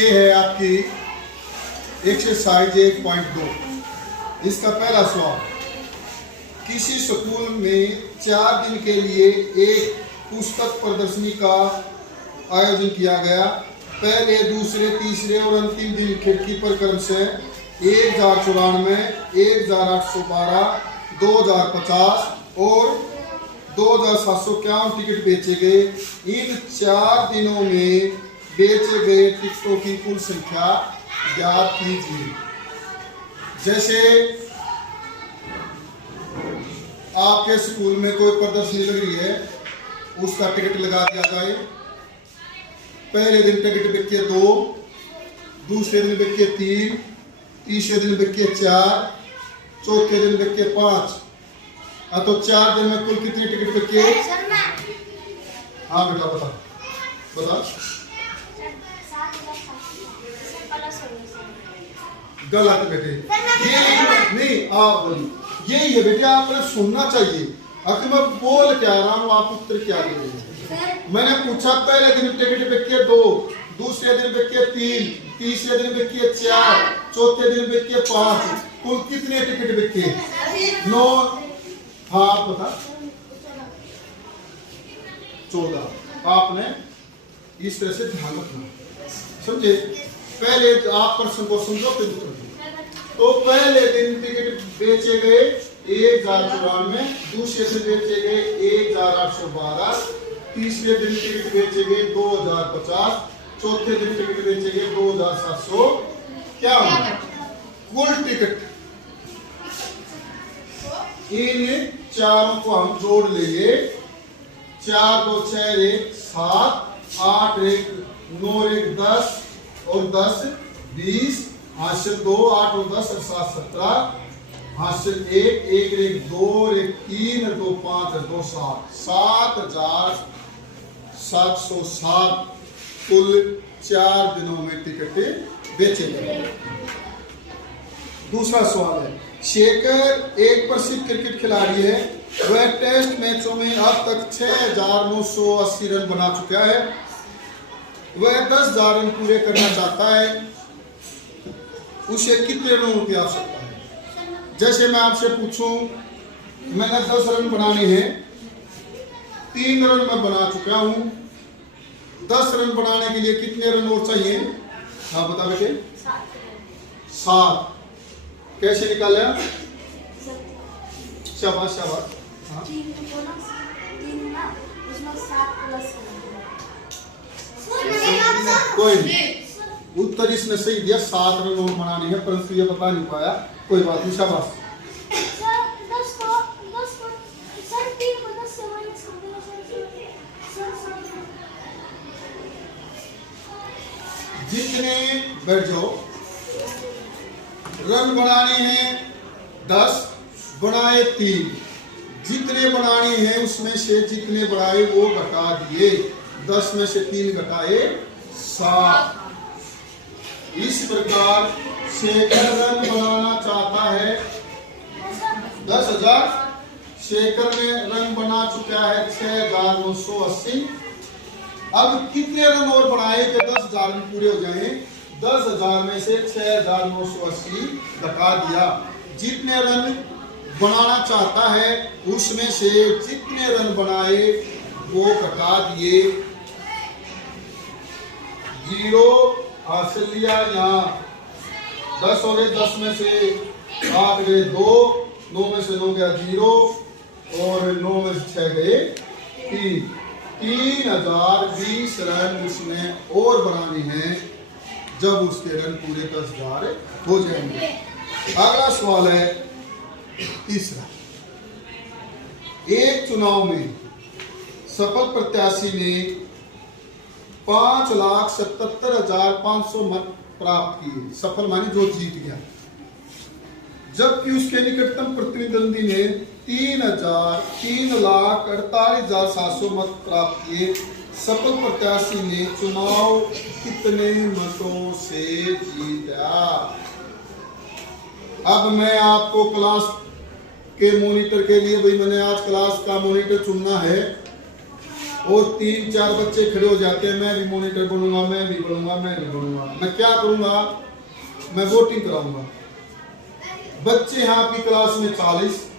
ये है आपकी एक्सरसाइज 1.2। इसका पहला सवाल, किसी स्कूल में 4 दिन के लिए एक पुस्तक प्रदर्शनी का आयोजन किया गया। पहले, दूसरे, तीसरे और अंतिम दिन खिड़की पर क्रमशः 1094, 1812, 2050 और 2751 टिकट बेचे गए। इन 4 दिनों में बेचे गए टिकटों की कुल संख्या ज्ञात कीजिए। जैसे आपके स्कूल में कोई प्रदर्शनी लग रही है, उसका टिकट लगा दिया जाए। पहले दिन टिकट बिके 2, दूसरे दिन बिके 3, तीसरे दिन बिके 4, चौथे दिन बिके 5। तो 4 दिन में कुल कितने टिकट बिके? हाँ बेटा बता बता। गलत बेटे, ये नहीं, आप बोलिए यही है बेटे, आपने सुनना चाहिए। अगर मैं बोल क्या रहा हूँ, आप उत्तर क्या दे रहे हैं? मैंने पूछा पहले दिन टिकट बिके 2, दूसरे दिन बिके 3, तीसरे दिन बिके 4, चौथे दिन बिके 5। कुल कितने टिकट बिके? 9। हाँ आप बता। 14। आपने इस तरह से ध्यान रखना, समझे? पहले आप प्रश्न को समझो फिर उत्तर दो। तो पहले दिन टिकट बेचे गए 1094, दूसरे दिन बेचे गए 1812, तीसरे दिन टिकट बेचे गए 2050, चौथे दिन टिकट बेचे गए 2700। क्या होगा कुल टिकट? इन चारों को हम जोड़ लेंगे। 4 2 6 1 7, 8 1 9 1 10 और 10 20, हासिल 2, 8 और 10 और 7 17, हासिल 1 1 1 2 1 3 2 5 2 7, 7707 कुल 4 दिनों में टिकट बेचे गए। दूसरा सवाल है, शेखर एक प्रसिद्ध क्रिकेट खिलाड़ी है। वह टेस्ट मैचों में अब तक 6980 रन बना चुका है। वह 10,000 रन पूरे करना चाहता है। उसे कितने रनों की आवश्यकता है? जैसे मैं आपसे पूछूं, मैंने 10 रन बनाने हैं, 3 रन मैं बना चुका हूं। 10 रन बनाने के लिए कितने रन और चाहिए? हाँ बता बेटे। 7। कैसे निकाला? शाबाश शाबाश। हाँ? कोई नहीं, उत्तर इसने सही दिया। 7 रन और बनाने हैं, परंतु ये बता नहीं पाया। कोई बात नहीं, शाबाश। जितने बैठ जाओ, रन बनाने हैं 10, बनाए 3। जितने बनाने हैं उसमें से जितने बनाए वो घटा दिए। 10 में से 3 घटाए 7। इस प्रकार शेखर रन बनाना चाहता है 10,000। शेखर ने रन बना चुका है 6980। अब कितने रन और बनाए कि 10,000 रन पूरे हो जाएं? 10,000 में से 6980 घटा दिया। जितने रन बनाना चाहता है उसमें से जितने रन बनाए वो घटा दिए। 0 हासिल लिया। यहाँ 10 हो गए, 10 में से 8 गए 2, 9 में से 9 गया 0 और 9 में से 6 गए 3। 3020 रन उसने और बनाने हैं जब उसके रन पूरे 10,000 हो जाएंगे। अगला सवाल है तीसरा, एक चुनाव में सफल प्रत्याशी ने 5,77,500 मत प्राप्त किए। सफल माने जो जीत गया। जबकि उसके निकटतम प्रतिद्वंदी ने 3,48,700 मत प्राप्त किए। सफल प्रत्याशी ने चुनाव कितने मतों से जीता? अब मैं आपको क्लास के मॉनिटर के लिए, भाई मैंने आज क्लास का मॉनिटर चुनना है। और 3-4 बच्चे खड़े हो जाते हैं, मैं भी मॉनिटर बनूंगा, मैं भी बनूंगा, मैं भी बनूंगा। मैं क्या करूंगा, मैं वोटिंग कराऊंगा। बच्चे हैं आपकी क्लास में 40,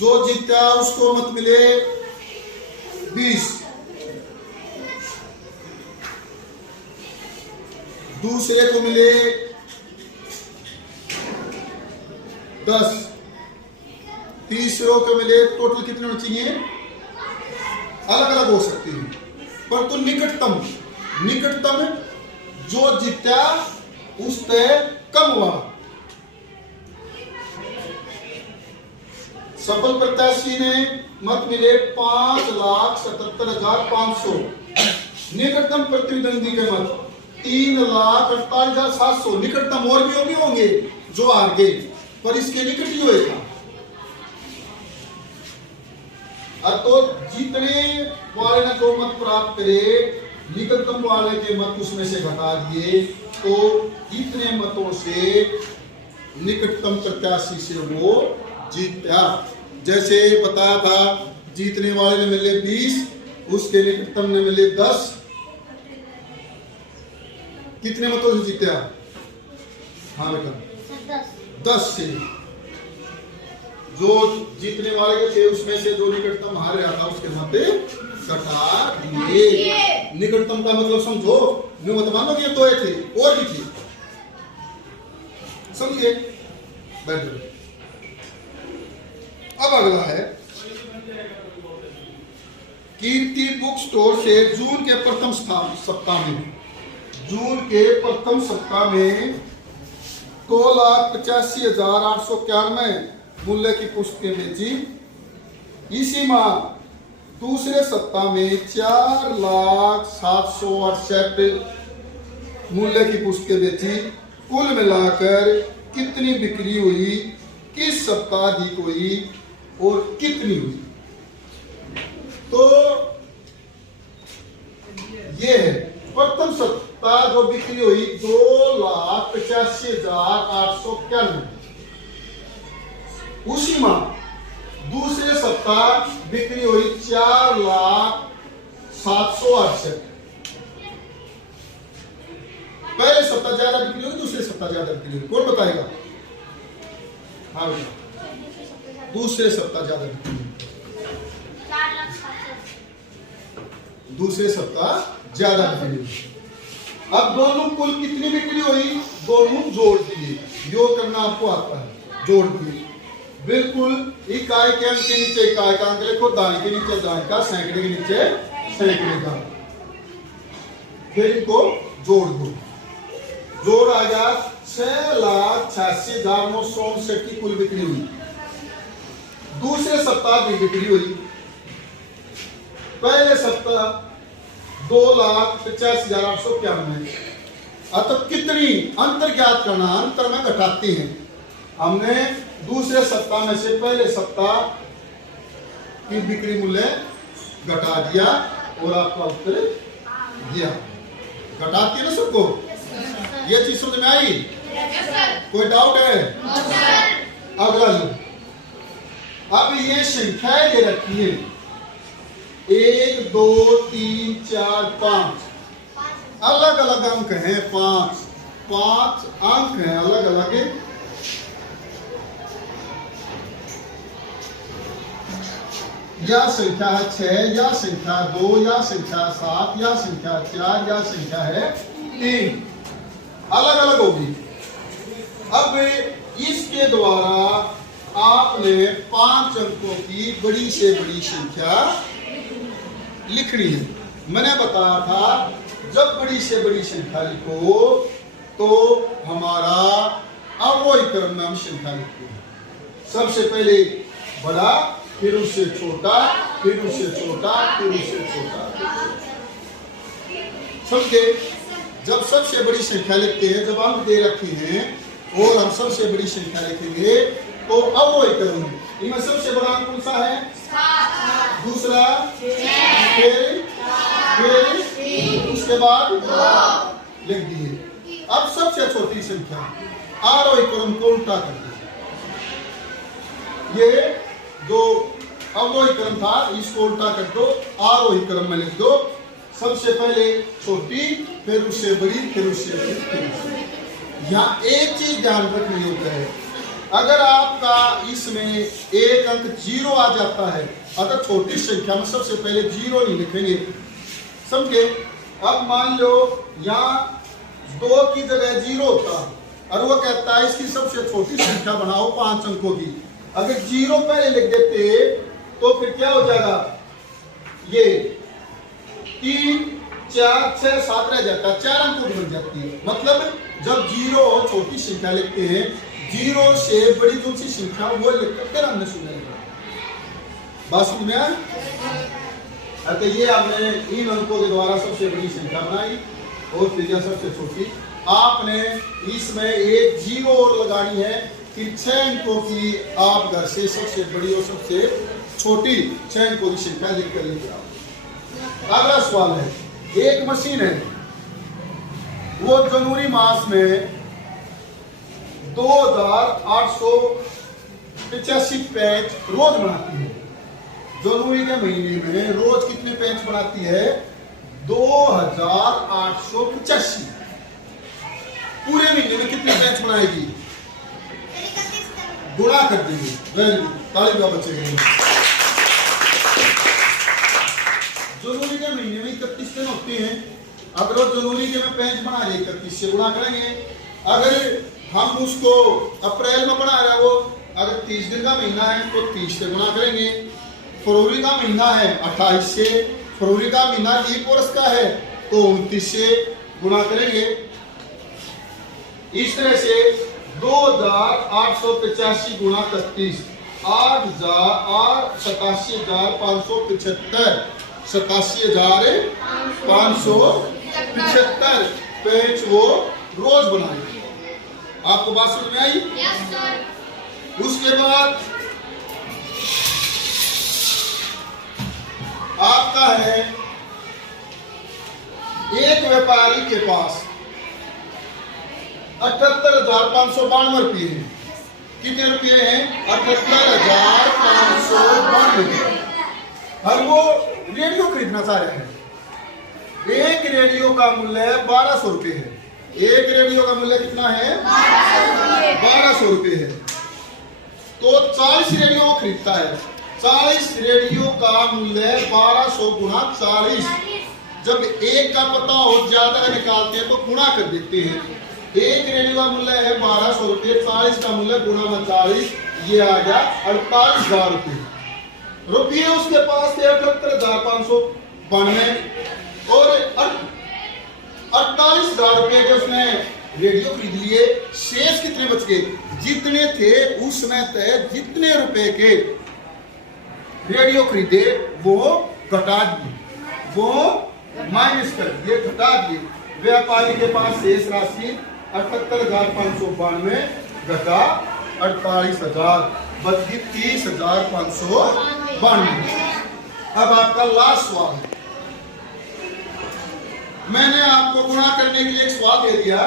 जो जीता उसको मत मिले 20, दूसरे को मिले 10, तीसरों को मिले, टोटल कितने होने चाहिए, अलग अलग हो सकती है, पर तो निकटतम जो जीता उससे कम हुआ। सफल प्रत्याशी ने मत मिले 5,77,500, निकटतम प्रतिद्वंदी के मत 3,48,700, निकटतम और भी होंगे जो हार गए, पर इसके निकट ही हुए था। तो जितने वाले ने 2 मत प्राप्त करे, निकटतम वाले के मत उसमें से घटा दिए, तो इतने मतों से निकटतम प्रत्याशी से वो जीता। जैसे बताया था, जीतने वाले ने मिले 20, उसके निकटतम ने मिले 10, कितने मतों से जीता? हाँ बेटा 10 से। जो जीतने वाले के थे उसमें से जो निकटतम हार रहा था उसके मत घटा दिए। निकटतम का मतलब समझो, न्यू मत मान लो कि ये 2 थे और भी थे, समझिए। बैठ जाओ। अब अगला है, कीर्ति बुक स्टोर से जून के प्रथम सप्ताह में 2,85,891 मूल्य की पुस्तकें बेची। इसी माह दूसरे सप्ताह में 4,07,68 मूल्य की पुस्तकें बेची। कुल मिलाकर कितनी बिक्री हुई, किस सप्ताह अधिक हुई और कितनी हुई? तो ये है प्रथम सप्ताह जो बिक्री हुई 2,85,891। उसी माह दूसरे सप्ताह बिक्री हुई 4,07,68। पहले सप्ताह ज्यादा बिक्री हुई, दूसरे सप्ताह ज्यादा बिक्री हुई, कौन बताएगा? हाँ बेटा, दूसरे सप्ताह ज्यादा बिक्री हुई, दूसरे सप्ताह ज्यादा बिक्री हुई। अब दोनों कुल कितनी बिक्री हुई, दोनों जोड़ दिए। योग करना आपको आता है, जोड़ दिए बिल्कुल। इकाई के अंक के नीचे इकाई का अंक लिखो, दाई के नीचे दाई का, सैकड़े के नीचे सैकड़े का, फिर इनको जोड़ दो। जोड़ आ गया 6,86,959 की कुल बिक्री हुई। दूसरे सप्ताह की बिक्री हुई, पहले सप्ताह 2,85,891। अब कितनी अंतर ज्ञात करना, अंतर में घटाते हैं। हमने दूसरे सप्ताह में से पहले सप्ताह की बिक्री मूल्य घटा दिया और आपका उत्तर दिया। घटाती है ना सबको? ये चीज समझ में आई? कोई डाउट है? अगला लो। अब ये संख्याएं दे रखी है 1, 2, 3, 4, 5 अलग अलग अंक हैं। 5 अंक हैं अलग अलग। या संख्या है 6, या संख्या 2, या संख्या 7, या संख्या 4, या संख्या है 3, अलग अलग होगी। अब इसके द्वारा आपने 5 अंकों की बड़ी से बड़ी संख्या लिखनी है। मैंने बताया था जब बड़ी से बड़ी संख्या लिखो तो हमारा अवयव क्रम में हम संख्या लिखते हैं। सबसे पहले बड़ा, फिर उससे छोटा, फिर उससे छोटा, फिर उससे छोटा। समझे? जब सबसे बड़ी संख्या लिखते हैं, जब अंक दे रखे हैं और हम सबसे बड़ी संख्या लिखेंगे तो अवयव क्रम में इनमें सबसे बड़ा अंक कौन सा है? 7, दूसरा 6, फिर उसके बाद 2 लिख दिए। अब सबसे छोटी संख्या आरोही क्रम को उल्टा कर दिया। ये जो अवरोही क्रम था, इसको उल्टा कर दो, आरोही क्रम में लिख दो। सबसे पहले छोटी, फिर उससे बड़ी, फिर उससे बड़ी, फिर उससे। यहाँ एक चीज ध्यान रखनी होता है, अगर आपका इसमें एक अंक 0 आ जाता है, अगर छोटी संख्या में सबसे पहले 0 नहीं लिखेंगे, समझे। अब मान लो यहाँ 2 की जगह 0 होता और वो कहता है इसकी सबसे छोटी संख्या बनाओ 5 अंकों की। अगर 0 पहले लिख देते तो फिर क्या हो जाएगा, ये 3, 4, 6, 7 रह जाता है, 4 अंकों की बन जाती है। मतलब जब 0 छोटी संख्या लिखते हैं, 0 से बड़ी कौन सी संख्या वो लिखकर फिर हमने सुनेगा। बात समझ में आया? तो ये आपने इन अंकों के द्वारा सबसे बड़ी संख्या बनाई और फिर यह सबसे छोटी। आपने इसमें एक 0 और लगानी है कि 6 अंकों की आप घर से सबसे बड़ी और सबसे छोटी 6 अंकों की संख्या लिख कर लेके आओ। अगला सवाल है, एक मशीन है, वो जनवरी मास में 2885 पैच रोज बनाती है। जनवरी के महीने में रोज कितने पैच बनाती है? 2885। पूरे महीने में कितने पैच बनाएगी? गुणा कर देंगे। ताली बजा बच्चे के लिए। जनवरी के महीने में 31 दिन होते हैं। अगर वो जनवरी के में पैच बना रहे 31 से गुणा करेंगे। अगर हम उसको अप्रैल में बना रहे, वो अगर 30 दिन का महीना है तो 30 से गुणा करेंगे। फरवरी का महीना है 28 से, फरवरी का महीना लीप वर्ष का है तो 29 से गुणा करेंगे। इस तरह से 2885 गुणा 31, 87,575 87,575 पेज वो रोज बनाएंगे। आपको बात समझ में आई? उसके बाद आपका है, एक व्यापारी के पास 78,592 रुपये हैं। कितने रुपये हैं? 78,592। और वो रेडियो खरीदना चाह रहे हैं। एक रेडियो का मूल्य 1200 रुपये है। एक रेडियो का मूल्य कितना है? 1200 रुपये है। तो 40 रेडियो वो खरीदता है। 40 रेडियो का मूल्य 1200 गुणा 40। जब एक का पता हो ज्यादा निकालते हैं तो गुणा कर देते हैं। एक रेडियो का मूल्य है 1200 रुपये, 40 का मूल्य गुणा में 40, ये आ गया 48,000 रुपये। रुपये उसके पास थे 78,592 और 48,000 रुपये के उसने रेडियो खरीद लिए। शेष कितने बच गए? जितने थे उसमें थे, जितने रुपए के रेडियो खरीदे वो घटा दिए, वो माइनस कर दिए, घटा दिए। व्यापारी के पास शेष राशि 78,592 घटा 48,000 बच गई 30,592। अब आपका लास्ट सवाल है। मैंने आपको गुणा करने के लिए एक सवाल दे दिया,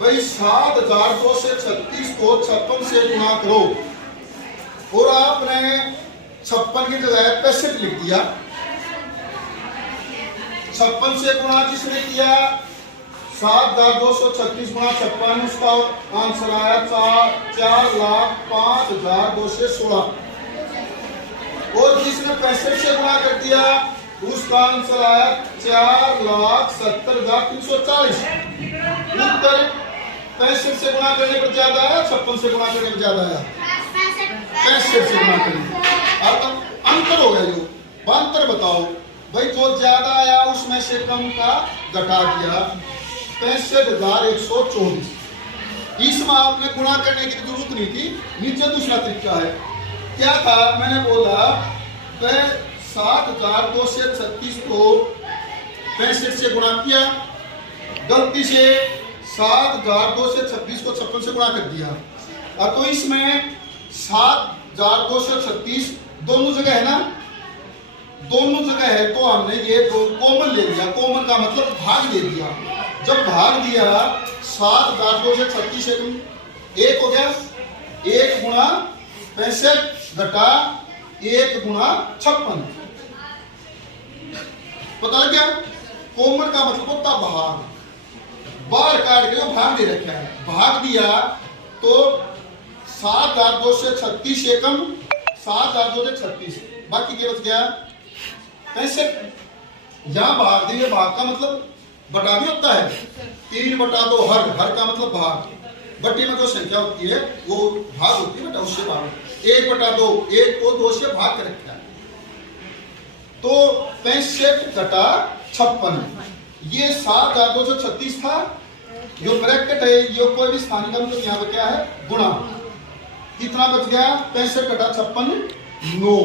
भाई 7,236 को 56 से गुणा करो, और आपने 56 की जगह 65 लिख दिया। 56 से गुणा जिसने किया 7,236 गुणा 56, उसका आंसर आया 4,05,216। और जिसने 65 से गुणा कर दिया उसका आंसर आया 4,70,340। उत्तर 65 से गुणा करने पर ज्यादा आया, 56 से गुणा करने पर ज्यादा आया? 65 से गुणा करने। अब अंतर हो गया, जो अंतर बताओ भाई। जो ज्यादा आया उसमें से कम का घटा दिया, 65,124। इसमें आपने गुणा करने की जरूरत नहीं थी। नीचे दूसरा तरीका है, क्या था? मैंने बोला 7,236 को 65 से गुणा किया, गलती से 7,236 को 56 से गुणा कर दिया। अब तो इसमें 7,236 दोनों जगह है ना, दोनों जगह है, तो हमने ये दो कॉमन ले लिया। कॉमन का मतलब भाग दे दिया। जब भाग दिया 7,236 से एक हो गया, 1 गुणा 65 घटा 1 गुणा 56। पता लग गया? कोमल का मतलब होता भाग, बाहर काट के वो भाग दे रखा है, भाग दिया तो 7,236 एकम 7,236, बाकी क्या बच गया 65। यहां भाग दिए, भाग का मतलब बटा भी होता है, 3/2 हर का मतलब भाग, बट्टी में जो संख्या होती है वो भाग होती है, बटा उससे भाग 1/2, 1 को 2 से भाग कर रखा है, तो 65 घटा 56, ये 7,236 था। जो ब्रैकेट है ये कोई भी स्थानिक अंक, तो यहाँ पे क्या है गुणा, कितना बच गया 65 घटा 56 9।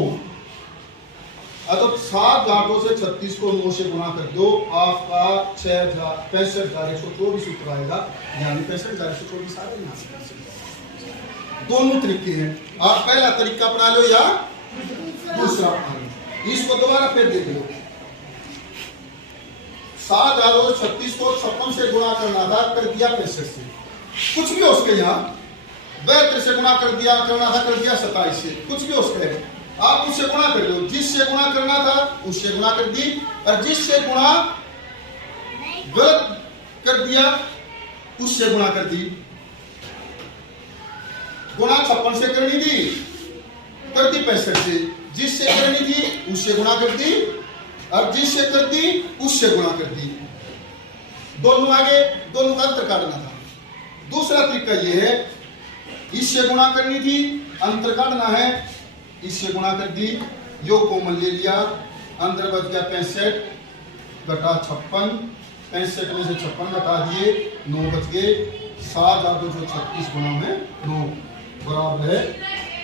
अब 7,236 को 9 से गुणा कर दो, आपका 65,124 उत्तर आएगा, यानी 65,124 आ गया। दोनों तरीके हैं, आप पहला तरीका अपना लो या दूसरा अपना लो, इसको दोबारा फिर देख लो। 7,236 को 56 से गुणा करना था, कर दिया 65 से, कुछ भी उसके यहाँ 72 से गुणा कर दिया, करना था, कर दिया 27 से, कुछ भी उसके, आप उससे गुणा कर लो, जिससे गुणा करना था उससे गुणा कर दी, और जिससे गुणा गलत कर दिया उससे गुणा कर दी। गुणा 56 से करनी थी, कर दी 65 से, जिससे करनी थी उससे गुणा कर दी, और जिससे कर दी उससे गुणा कर दी, दोनों आगे, दोनों का अंतर काटना था। दूसरा तरीका यह है, इससे गुणा करनी थी, अंतर काटना है, इससे गुणा कर दी, यो कॉमन ले लिया, अंतर बच गया 65 घटा 56, 65 में से 56 घटा दिए, 9 बच गए, 7,236 गुणा में 9 बराबर है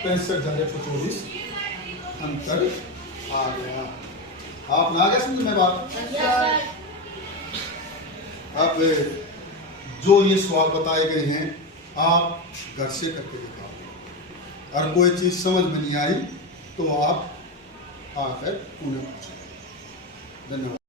65,124, अंतर आ गया। आप ना गया समझ में बात? अब जो ये सवाल बताए गए हैं आप घर से करके दिखाओ, और कोई चीज समझ में नहीं आई तो आप आकर उन्हें पूछें। धन्यवाद।